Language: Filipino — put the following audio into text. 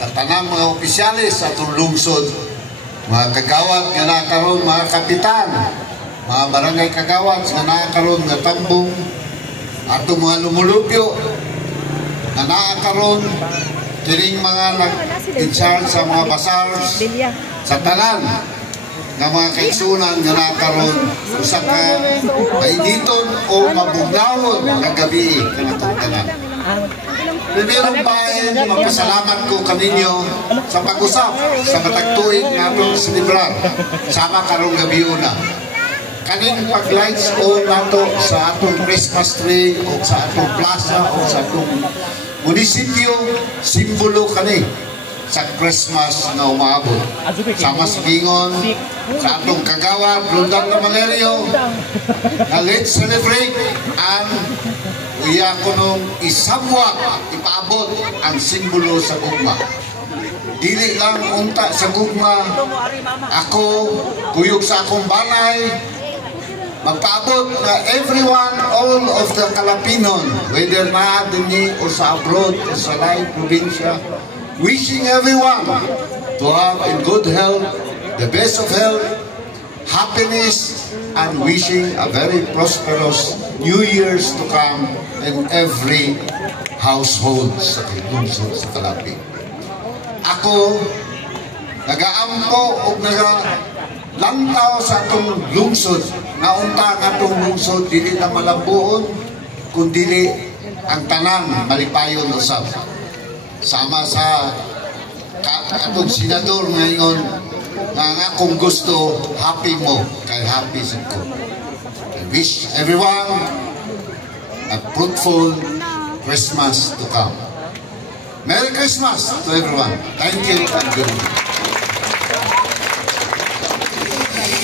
sa tanang mga opisyalis sa atong lungsod, mga kagawad nga nakaroon, mga kapitan, mga barangay kagawad nga nakaroon nga tambong, atong mga lumulupyo nga nakaroon, kining mga nag-in-charge sa mga basars, sa tanan nga mga kaigsunan nga nakaroon, usa ka maiditon o mabuglawon nga gabi kanatong tanan. Primerong bayan, magpasalamat ko kaninyo sa pag-usap sa matagtuig nga atong sinibrar sama karong gabi una. Kaning pag-lights on nato sa atong Christmas tree o sa atong plaza o sa atong munisipyo, simbolo kani sa Christmas na umaabot. Sa Masbingon, sa atong kagawad, Roldan na Valerio, na let's celebrate and uya ko nung isamwat, ipaabot ang simbolo sa gugma. Dili lang unta sa gugma, ako, kuyog sa akong balay, magpaabot na everyone, all of the Kalapinon, whether na dinhi o sa abroad o sa lain probinsya, wishing everyone to have in good health, the best of health, happiness, and wishing a very prosperous New Year's to come in every household sa lungsod sa Kalapi. Ako, nagaampo o nagalantaw sa atong lungsod, naunta ang atong lungsod, dili na malambuon, kundi ang tanang malipayon usab. Sama sa atong senador ngayon, nga akong gusto, happy mo, kay happy sa ko. I wish everyone a fruitful Christmas to come. Merry Christmas to everyone. Thank you and good night.